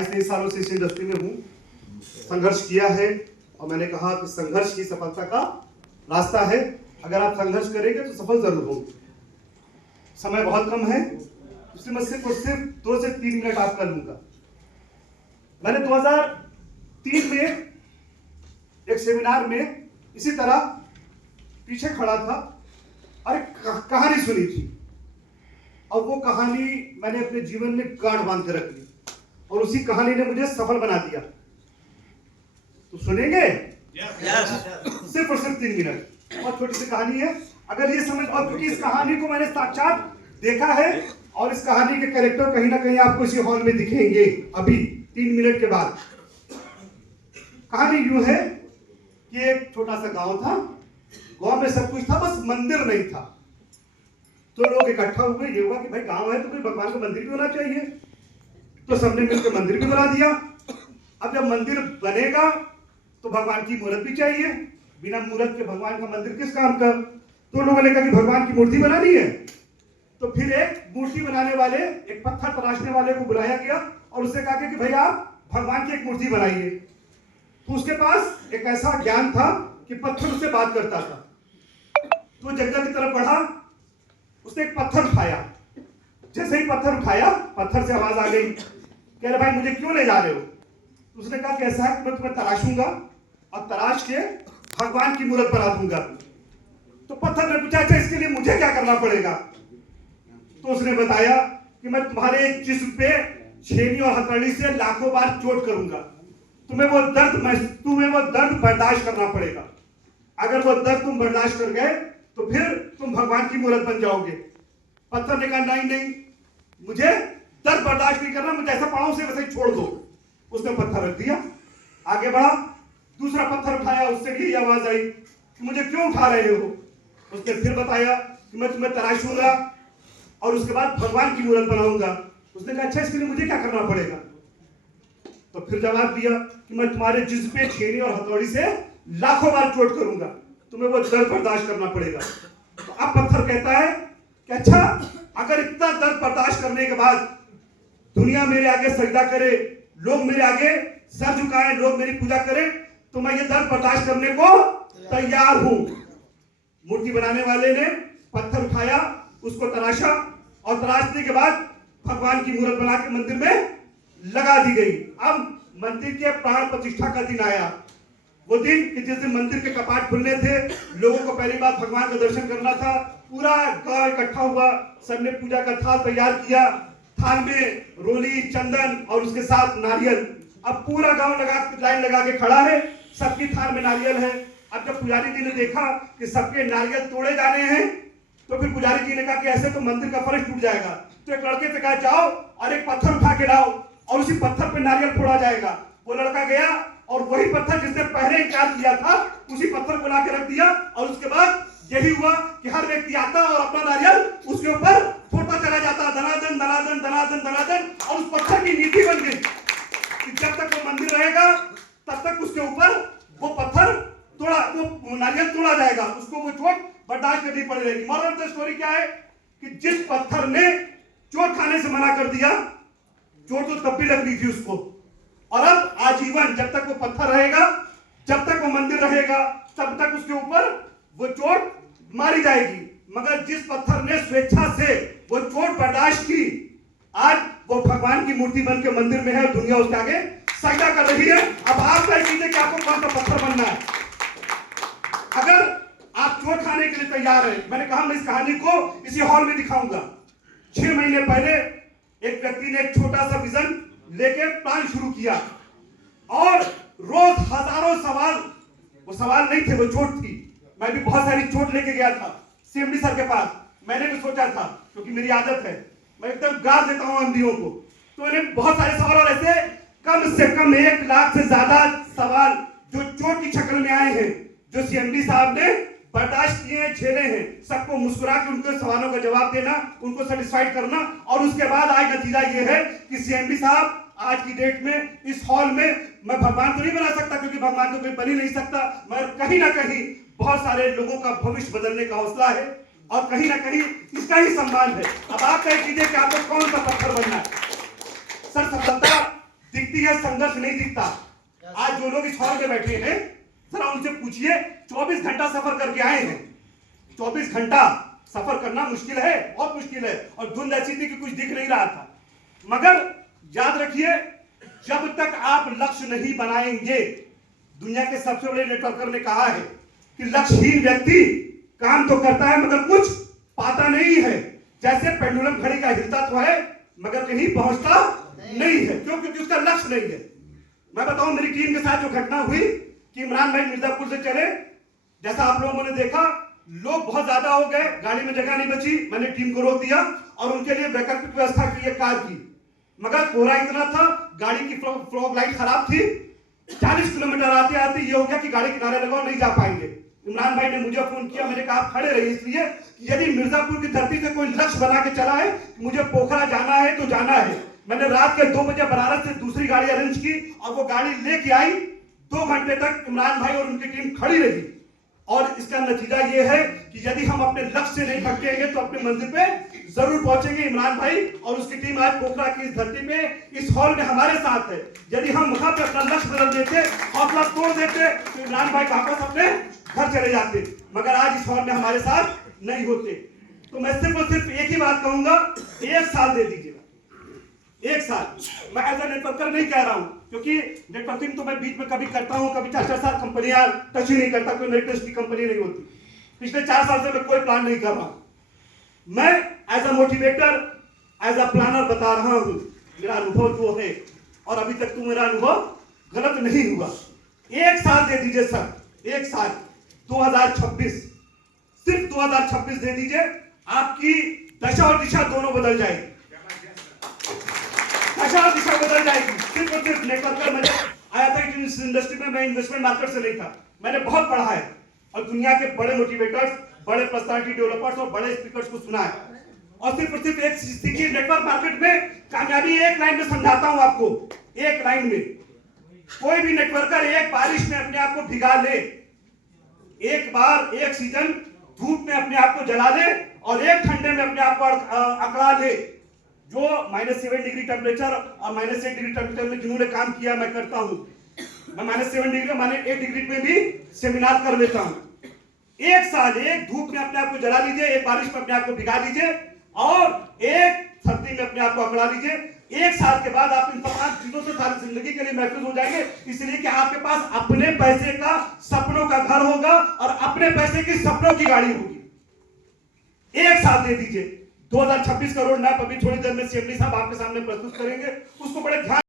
23 सालों से इस इंडस्ट्री में हूँ, संघर्ष किया है और मैंने कहा कि संघर्ष ही सफलता का रास्ता है। अगर आप संघर्ष करेंगे तो सफल जरूर होंगे। समय बहुत कम है, इसलिए मैं सिर्फ और सिर्फ 2 से 3 मिनट आपका लूंगा। मैंने 2003 में एक सेमिनार में इसी तरह पीछे खड़ा था और एक कहानी सुनी थी, और वो कहानी मैंने अपने जीवन में गांठ बांध के रख ली और उसी कहानी ने मुझे सफल बना दिया। तो सुनेंगे? सिर्फ और सिर्फ 3 मिनट, बहुत छोटी सी कहानी है। अगर ये समझ पाओ, क्योंकि इस कहानी को मैंने साक्षात देखा है और इस कहानी के कैरेक्टर कहीं ना कहीं आपको इसी हॉल में दिखेंगे अभी 3 मिनट के बाद। कहानी यूं है कि एक छोटा सा गांव था, गांव में सब कुछ था, बस मंदिर नहीं था। तो लोग इकट्ठा हुए, ये हुआ कि भाई गांव है तो कोई भगवान का मंदिर भी होना चाहिए, तो सबने मिलकर मंदिर भी बना दिया। अब जब मंदिर बनेगा तो भगवान की मूर्त भी चाहिए, बिना मूर्त के भगवान का मंदिर किस काम का। तो लोगों ने कहा कि भगवान की मूर्ति बनानी है, तो फिर एक मूर्ति बनाने वाले, एक पत्थर तराशने वाले को बुलाया गया और उससे कहा कि भाई आप भगवान की एक मूर्ति बनाइए। तो उसके पास एक ऐसा ज्ञान था कि पत्थर उससे बात करता था। तो जंगल की तरफ बढ़ा, उसने एक पत्थर उठाया। जैसे ही पत्थर उठाया, पत्थर से आवाज आ गई, कह रहे भाई मुझे क्यों ले जा रहे हो? उसने कहा कैसा है, मैं तुम्हें तराशूंगा और तराश के भगवान की मूर्त बना दूंगा। तो पत्थर ने पूछा अच्छा इसके लिए मुझे क्या करना पड़ेगा? तो उसने बताया कि मैं तुम्हारे जिस्म पे छेनी और हथौड़ी से लाखों बार चोट करूंगा, तुम्हें वो दर्द बर्दाश्त करना पड़ेगा। अगर वो दर्द तुम बर्दाश्त कर गए तो फिर तुम भगवान की मूर्त बन जाओगे। पत्थर ने कहा नहीं, मुझे दर्द बर्दाश्त नहीं करना, मैं जैसा पाऊं से वैसे ही छोड़ दो। उसने पत्थर रख दिया, आगे बढ़ा, दूसरा पत्थर उठाया, उससे भी आवाज आई कि मुझे क्यों उठा रहे हो? उसने फिर बताया कि मैं तुम्हें तराशूंगा और उसके बाद भगवान की मूर्त बनाऊंगा। उसने कहा अच्छा इसके लिए मुझे क्या करना पड़ेगा? तो फिर जवाब दिया कि मैं तुम्हारे जिस्म पे छेनी और हथौड़ी से लाखों बार चोट करूंगा, तुम्हें वो दर्द बर्दाश्त करना पड़ेगा। तो अब पत्थर कहता है कि अच्छा अगर इतना दर्द बर्दाश्त करने के बाद दुनिया मेरे आगे सजदा करे, लोग मेरे आगे सर झुकाएं, लोग मेरी पूजा करें, तो मैं ये दर्द बर्दाश्त करने को तैयार हूं। मूर्ति बनाने वाले ने पत्थर उठाया, उसको तराशा और तराशने के बाद भगवान की मूर्त बना के मंदिर में लगा दी गई। अब मंदिर के प्राण प्रतिष्ठा का दिन आया, वो दिन कि जिस दिन मंदिर के कपाट खुलने थे, लोगों को पहली बार भगवान का दर्शन करना था। पूरा गांव इकट्ठा हुआ, सबने पूजा का थाल तैयार किया, थाल में रोली, चंदन और उसके साथ नारियल। अब पूरा गांव लाइन लगा के खड़ा है, सबकी थाल में नारियल है। अब जब पुजारी जी ने देखा कि सबके नारियल तोड़े जाने हैं, तो फिर पुजारी जी ने कहा कि ऐसे तो मंदिर का फर्श टूट जाएगा। तो एक लड़के से कहा जाओ और एक पत्थर उठा के लाओ और उसी पत्थर पे नारियल फोड़ा जाएगा। वो लड़का गया और वही पत्थर जिसने पहले इनकार किया था, उसी पत्थर को ला के रख दिया। और उसके बाद यही हुआ कि हर व्यक्ति आता और अपना नारियल उसके ऊपर फोड़ता चला जाता, धनाधन धनाधन धनाधन धनाधन। और उस पत्थर की नीति बन गई कि जब तक वो मंदिर रहेगा तब तक उसके ऊपर वो पत्थर तोड़ा, वो नारियल तोड़ा जाएगा, उसको वो चोट बर्दाश्त करनी पड़ रहेगी। मॉरल ऑफ द स्टोरी क्या है कि जिस पत्थर ने चोट खाने से मना कर दिया, चोट तो तब भी लगनी थी उसको, और अब आजीवन जब तक वो पत्थर रहेगा, जब तक वो मंदिर रहेगा, तब तक उसके ऊपर वो चोट मारी जाएगी। मगर जिस पत्थर ने स्वेच्छा से वो चोट बर्दाश्त की, आज वो भगवान की मूर्ति बन के मंदिर में है और दुनिया उसके आगे सजदा कर रही है। अब आप तय कीजिए कि आपको कौन सा पत्थर बनना है। अगर आप चोट खाने के लिए तैयार हैं, मैंने कहा मैं इस कहानी को इसी हॉल में दिखाऊंगा। 6 महीने पहले एक व्यक्ति ने एक छोटा सा विजन लेके प्लान शुरू किया और रोज हजारों सवाल, वो सवाल नहीं थे, वो चोट थी। मैं भी बहुत सारी चोट लेके गया था सीएमडी सर के पास। मैंने भी सोचा था, क्योंकि मेरी आदत है, मैं एकदम गाड़ देता हूं एमडीओ को, तो मैंने बहुत सारे सवाल और ऐसे कम से कम 1 लाख से ज्यादा सवाल जो चोट की शक्ल में आए हैं, जो सीएमडी साहब ने बर्दाश्त किए हैं, झेले हैं, सबको मुस्कुरा के उनके सवालों का जवाब देना, उनको सेटिस्फाइड करना। और उसके बाद आज नतीजा ये है कि सीएमडी साहब आज की डेट में इस हॉल में, मैं भगवान तो नहीं बना सकता क्योंकि भगवान तो कोई बन ही नहीं सकता, मगर कहीं ना कहीं बहुत सारे लोगों का भविष्य बदलने का हौसला है और कहीं ना कहीं इसका ही सम्मान है। अब आप तय कीजिए कि आपको कौन सा पत्थर बनना है। सर सफलता दिखती है, संघर्ष नहीं दिखता। आज जो लोग इस हॉल में बैठे हैं, जरा उनसे पूछिए, 24 घंटा सफर करके आए हैं। 24 घंटा सफर करना मुश्किल है, बहुत मुश्किल है, और धुंध ऐसी थी कि कुछ दिख नहीं रहा था। मगर याद रखिए, जब तक आप लक्ष्य नहीं बनाएंगे, दुनिया के सबसे बड़े नेटवर्कर ने कहा है कि लक्ष्यहीन व्यक्ति काम तो करता है मगर कुछ पाता नहीं है। जैसे पेंडुलम घड़ी का हिलता तो है मगर कहीं पहुंचता नहीं है। क्यों? क्योंकि उसका लक्ष्य नहीं है। मैं बताऊं, मेरी टीम के साथ जो घटना हुई कि इमरान भाई मिर्जापुर से चले, जैसा आप लोगों ने देखा, लोग बहुत ज्यादा हो गए, गाड़ी में जगह नहीं बची। मैंने टीम को रोक दिया और उनके लिए वैकल्पिक व्यवस्था की, कार की। मगर कोहरा इतना था, गाड़ी की फ्लॉग लाइट खराब थी, 40 किलोमीटर आते आते ये हो गया कि गाड़ी किनारे लगाओ, नहीं जा पाएंगे। इमरान भाई ने मुझे फोन किया, मैंने कहा आप खड़े रहिए, इसलिए यदि मिर्जापुर की धरती से कोई लक्ष्य बना के चला है कि मुझे पोखरा जाना है तो जाना है। मैंने रात के 2 बजे बनारस से दूसरी गाड़ी अरेंज की और वो गाड़ी लेके आई। 2 घंटे तक इमरान भाई और उनकी टीम खड़ी रही। और इसका नतीजा ये है कि यदि हम अपने लक्ष्य से नहीं भटकेंगे तो अपने मंजिल पे जरूर पहुंचेंगे। इमरान भाई और उसकी टीम आज पोखरा की इस धरती पे, इस हॉल में हमारे साथ है। यदि हम वहां पे अपना लक्ष्य बदल देते, हौसला तोड़ देते, तो इमरान भाई वापस अपने घर चले जाते। मगर आज इस हॉल में हमारे साथ नहीं होते। तो मैं सिर्फ और सिर्फ एक ही बात कहूंगा, 1 साल दे दीजिएगा, 1 साल। मैं एज ए नेटवर्कर नहीं कह रहा हूं, क्योंकि नेटवर्किंग तो मैं बीच में कभी करता हूं, कभी 4-4 साल कंपनियां टच ही नहीं करता, कोई मेरी टच की कंपनी नहीं होती। पिछले 4 साल से मैं कोई प्लान नहीं कर रहा। मैं as a motivator, as a planner बता रहा हूं मेरा अनुभव जो है, और अभी तक तो मेरा अनुभव गलत नहीं हुआ। 1 साल दे दीजिए सर, 1 साल, 2026, सिर्फ 2026 दे दीजिए, आपकी दशा और दिशा दोनों बदल जाएगी। दशा और दिशा बदल जाएगी। सिर्फ और सिर्फ नेटवर्कर मैंने आया था कि इस इंडस्ट्री में मैं इन्वेस्टमेंट मार्केट से नहीं था, मैंने बहुत पढ़ा है और दुनिया के बड़े मोटिवेटर्स, बड़े पर्सनालिटी डेवलपर्स और बड़े स्पीकर्स को सुना है। और सिर्फ एक सीखिए, नेटवर्क मार्केट में कामयाबी एक लाइन में समझाता हूं आपको, एक लाइन में। कोई भी नेटवर्कर एक बारिश में अपने आप को भिगा ले, एक बार एक सीजन धूप में अपने आप को जला ले और एक ठंडे में अपने आप को अकड़ा ले। जो -7 डिग्री टेम्परेचर और -8 डिग्री टेम्परेचर में जिन्होंने काम किया, मैं करता हूं। मैं -7 डिग्री -8 डिग्री में भी सेमिनार कर लेता हूं। 1 साल एक धूप में अपने आप को जला लीजिए, एक बारिश में अपने आप को भिगा लीजिए और एक सर्दी में अपने आप को अकड़ा लीजिए। 1 साल के बाद आप इन तमाम चीजों से सारी जिंदगी के लिए महफूज हो जाएंगे, इसलिए कि आपके पास अपने पैसे का, सपनों का घर होगा और अपने पैसे की सपनों की गाड़ी होगी। 1 साल दे दीजिए। 2026 का रोड मैप अभी थोड़ी देर में सीएमडी साहब आपके सामने प्रस्तुत करेंगे, उसको बड़े ध्यान